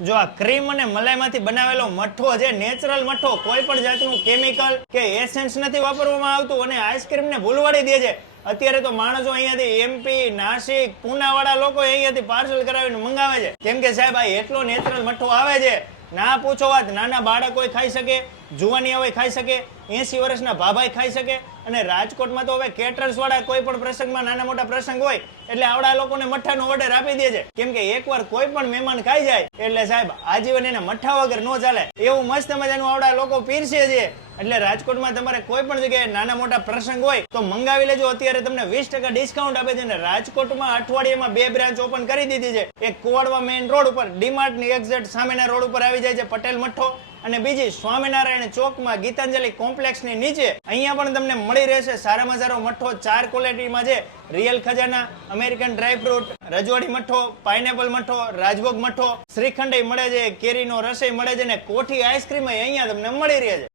જો આ ક્રીમ અને મલાઈમાંથી બનાવેલો મઠ્ઠો છે, નેચરલ મઠ્ઠો, કોઈ પણ જાતનું કેમિકલ કે એસેન્સ નથી વાપરવામાં આવતું અને આઈસ્ક્રીમને ભૂલવાડી દે છે. અત્યારે તો માણસો અહીંયાથી MP, નાસિક, પૂનાવાળા લોકો અહીંયાથી પાર્સલ કરાવીને મંગાવે છે, કેમ કે સાહેબ આ એટલો નેચરલ મઠ્ઠો આવે છે, ના પૂછો વાત. નાના બાળકોય ખાઈ શકે, જુવાનિયાઓય ખાઈ શકે, 80 વર્ષના ભાભાઈ ખાઈ શકે. અને રાજકોટમાં તો હવે કેટરર્સ વાળા કોઈ પણ પ્રસંગમાં, નાના મોટા પ્રસંગ હોય એટલે આવડા લોકોને મઠ્ઠાનો ઓર્ડર આપી દે છે, કેમ કે એકવાર કોઈ પણ મહેમાન ખાઈ જાય એટલે સાહેબ આજીવન એને મઠ્ઠા વગર ન ચાલે, એવું મસ્ત મજાનું આવડા લોકો પીરસે છે. એટલે રાજકોટમાં તમારે કોઈ પણ જગ્યાએ નાના મોટા પ્રસંગ હોય તો મંગાવી લેજો. અત્યારે તમને 20% ડિસ્કાઉન્ટ આપે છે અને રાજકોટમાં અઠવાડિયામાં 2 બ્રાન્ચ ઓપન કરી દીધી છે. એક કુવાડવા મેઇન રોડ ઉપર ડીમાર્ટ ની એક્ઝેક્ટ સામેના રોડ ઉપર આવી જાય છે પટેલ મઠ્ઠો, અને બીજી સ્વામિનારાયણ ચોકમાં ગીતાંજલિ કોમ્પ્લેક્સની નીચે અહીંયા પણ તમને મળી રહેશે સારામાં સારો મઠ્ઠો 4 ક્વોલિટીમાં છે. રિયલ ખજાના, અમેરિકન ડ્રાયફ્રૂટ, રજવાડી મઠ્ઠો, પાઇનેપલ મઠ્ઠો, રાજભોગ મઠ્ઠો, શ્રીખંડ મળે છે, કેરીનો રસય મળે છે અને કોઠી આઈસ્ક્રીમ અહીંયા તમને મળી રહે છે.